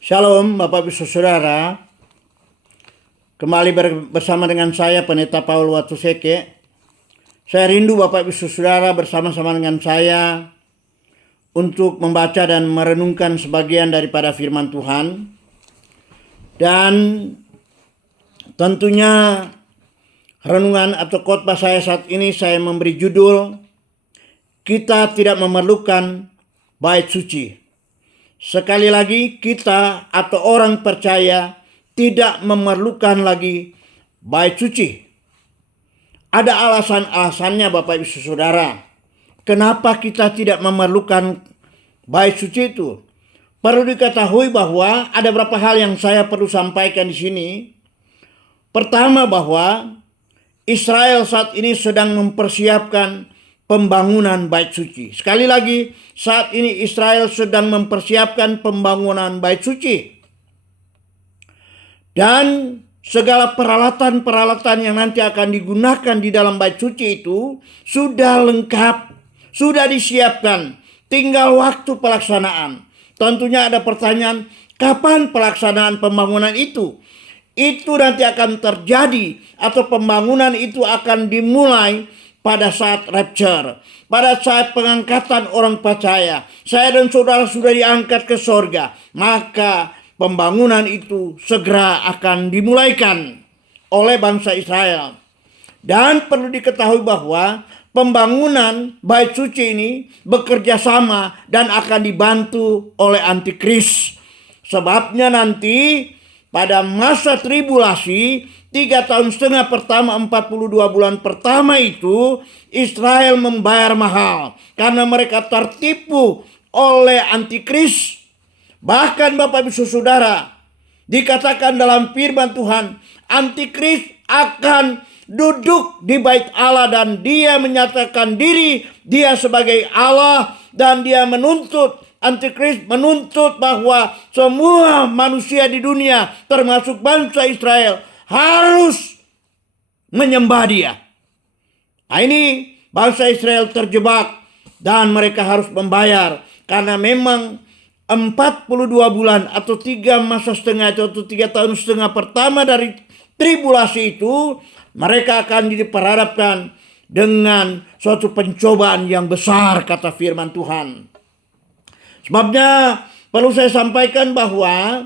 Shalom Bapak Ibu Saudara, kembali bersama dengan saya Pendeta Paul Watuseke. Saya rindu Bapak Ibu Saudara bersama-sama dengan saya untuk membaca dan merenungkan sebagian daripada firman Tuhan. Dan tentunya renungan atau khotbah saya saat ini saya memberi judul, kita tidak memerlukan bait suci. Sekali lagi, kita atau orang percaya tidak memerlukan lagi bait suci. Ada alasan-alasannya Bapak Ibu Saudara. Kenapa kita tidak memerlukan bait suci itu? Perlu diketahui bahwa ada beberapa hal yang saya perlu sampaikan di sini. Pertama, bahwa Israel saat ini sedang mempersiapkan pembangunan bait suci. Sekali lagi, saat ini Israel sedang mempersiapkan pembangunan bait suci. Dan segala peralatan-peralatan yang nanti akan digunakan di dalam bait suci itu sudah lengkap, sudah disiapkan. Tinggal waktu pelaksanaan. Tentunya ada pertanyaan, kapan pelaksanaan pembangunan itu? Itu nanti akan terjadi atau pembangunan itu akan dimulai pada saat rapture, pada saat pengangkatan orang percaya. Saya dan saudara sudah diangkat ke sorga, maka pembangunan itu segera akan dimulaikan oleh bangsa Israel. Dan perlu diketahui bahwa pembangunan bait suci ini bekerja sama dan akan dibantu oleh antikris. Sebabnya nanti pada masa tribulasi 3,5 tahun pertama, 42 bulan pertama itu Israel membayar mahal karena mereka tertipu oleh antikris. Bahkan Bapak Ibu Saudara, dikatakan dalam firman Tuhan, antikris akan duduk di bait Allah dan dia menyatakan diri dia sebagai Allah, dan dia menuntut, antikris menuntut bahwa semua manusia di dunia termasuk bangsa Israel harus menyembah dia. Nah, ini bangsa Israel terjebak dan mereka harus membayar karena memang 42 bulan atau 3,5 tahun pertama dari tribulasi itu mereka akan diperhadapkan dengan suatu pencobaan yang besar, kata firman Tuhan. Sebabnya perlu saya sampaikan bahwa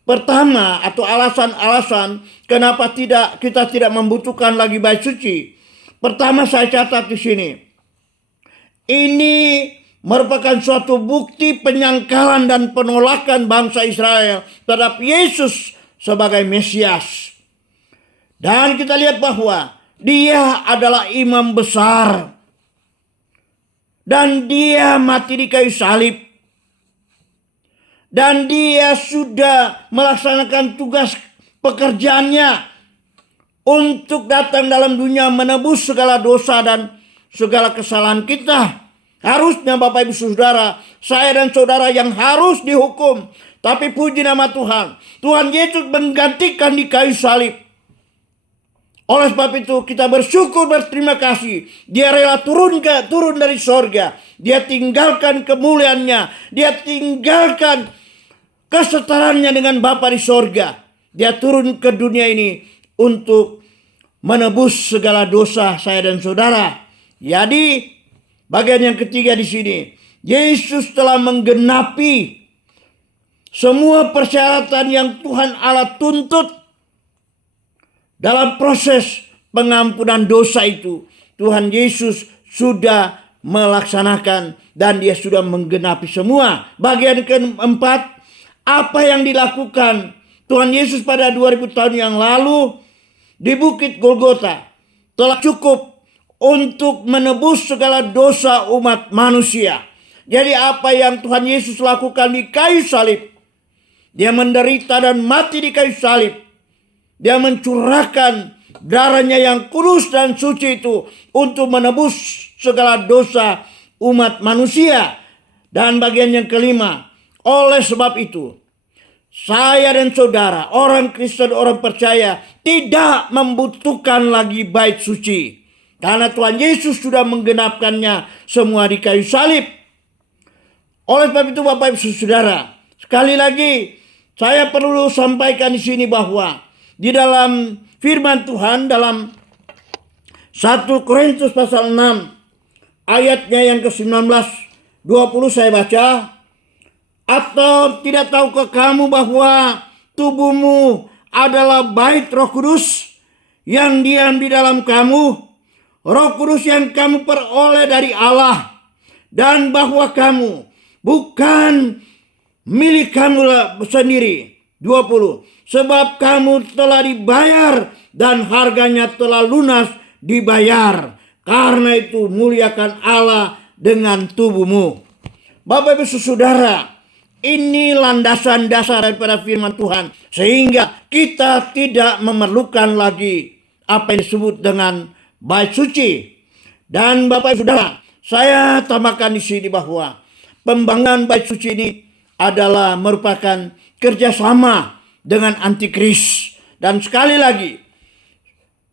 pertama atau alasan-alasan kenapa kita tidak membutuhkan lagi bait suci. Pertama saya catat di sini. Ini merupakan suatu bukti penyangkalan dan penolakan bangsa Israel terhadap Yesus sebagai Mesias. Dan kita lihat bahwa dia adalah imam besar. Dan dia mati di kayu salib. Dan dia sudah melaksanakan tugas pekerjaannya untuk datang dalam dunia menebus segala dosa dan segala kesalahan kita. Harusnya Bapak Ibu Saudara, saya dan saudara yang harus dihukum. Tapi puji nama Tuhan, Tuhan Yesus menggantikan di kayu salib. Oleh sebab itu kita bersyukur, berterima kasih. Dia rela turun dari sorga. Dia tinggalkan kemuliaannya. Dia tinggalkan kesetaraannya dengan Bapa di sorga. Dia turun ke dunia ini untuk menebus segala dosa saya dan saudara. Jadi bagian yang ketiga di sini, Yesus telah menggenapi semua persyaratan yang Tuhan Allah tuntut dalam proses pengampunan dosa itu. Tuhan Yesus sudah melaksanakan dan dia sudah menggenapi semua. Bagian keempat, apa yang dilakukan Tuhan Yesus pada 2000 tahun yang lalu di Bukit Golgota telah cukup untuk menebus segala dosa umat manusia. Jadi apa yang Tuhan Yesus lakukan di kayu salib, dia menderita dan mati di kayu salib. Dia mencurahkan darahnya yang kudus dan suci itu untuk menebus segala dosa umat manusia. Dan bagian yang kelima, oleh sebab itu, saya dan saudara, orang Kristen, orang percaya, tidak membutuhkan lagi bait suci. Karena Tuhan Yesus sudah menggenapkannya semua di kayu salib. Oleh sebab itu Bapak Ibu Saudara, sekali lagi saya perlu sampaikan di sini bahwa di dalam firman Tuhan dalam 1 Korintus pasal 6 ayatnya yang ke-19 20 saya baca. Atau tidak tahukah kamu bahwa tubuhmu adalah bait Roh Kudus yang diam di dalam kamu, Roh Kudus yang kamu peroleh dari Allah, dan bahwa kamu bukan milik kamu sendiri. 20. Sebab kamu telah dibayar dan harganya telah lunas dibayar. Karena itu muliakan Allah dengan tubuhmu. Bapak Ibu Saudara, ini landasan dasar daripada firman Tuhan. Sehingga kita tidak memerlukan lagi apa yang disebut dengan bait suci. Dan Bapak Ibu Saudara, saya tambahkan di sini bahwa pembangunan bait suci ini adalah merupakan kerjasama dengan antikris. Dan sekali lagi,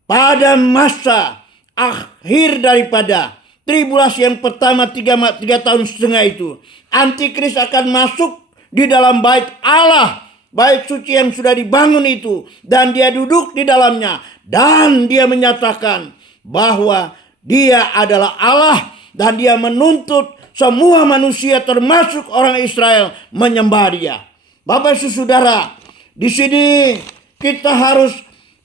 pada masa akhir daripada tribulasi yang pertama 3 tahun setengah itu, antikris akan masuk di dalam bait Allah, bait suci yang sudah dibangun itu, dan dia duduk di dalamnya, dan dia menyatakan bahwa dia adalah Allah, dan dia menuntut semua manusia termasuk orang Israel menyembah dia. Bapak Saudara, di sini kita harus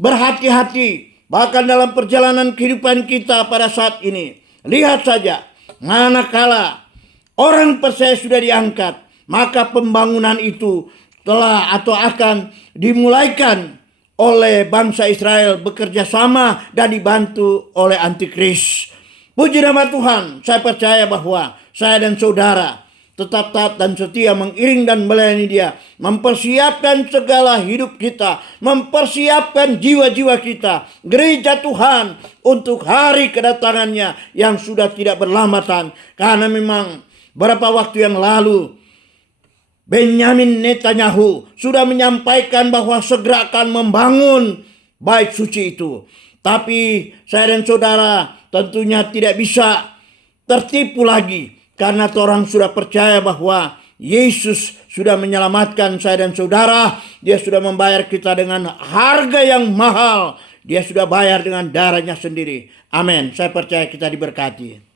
berhati-hati bahkan dalam perjalanan kehidupan kita pada saat ini. Lihat saja, manakala orang percaya sudah diangkat, maka pembangunan itu telah atau akan dimulaikan oleh bangsa Israel bekerja sama dan dibantu oleh antikris. Puji nama Tuhan, saya percaya bahwa saya dan saudara tetap taat dan setia mengiring dan melayani dia, mempersiapkan segala hidup kita, mempersiapkan jiwa-jiwa kita, gereja Tuhan untuk hari kedatangannya yang sudah tidak berlambatan. Karena memang beberapa waktu yang lalu Benyamin Netanyahu sudah menyampaikan bahwa segera akan membangun bait suci itu. Tapi saya dan saudara tentunya tidak bisa tertipu lagi, karena orang sudah percaya bahwa Yesus sudah menyelamatkan saya dan saudara. Dia sudah membayar kita dengan harga yang mahal. Dia sudah bayar dengan darahnya sendiri. Amin. Saya percaya kita diberkati.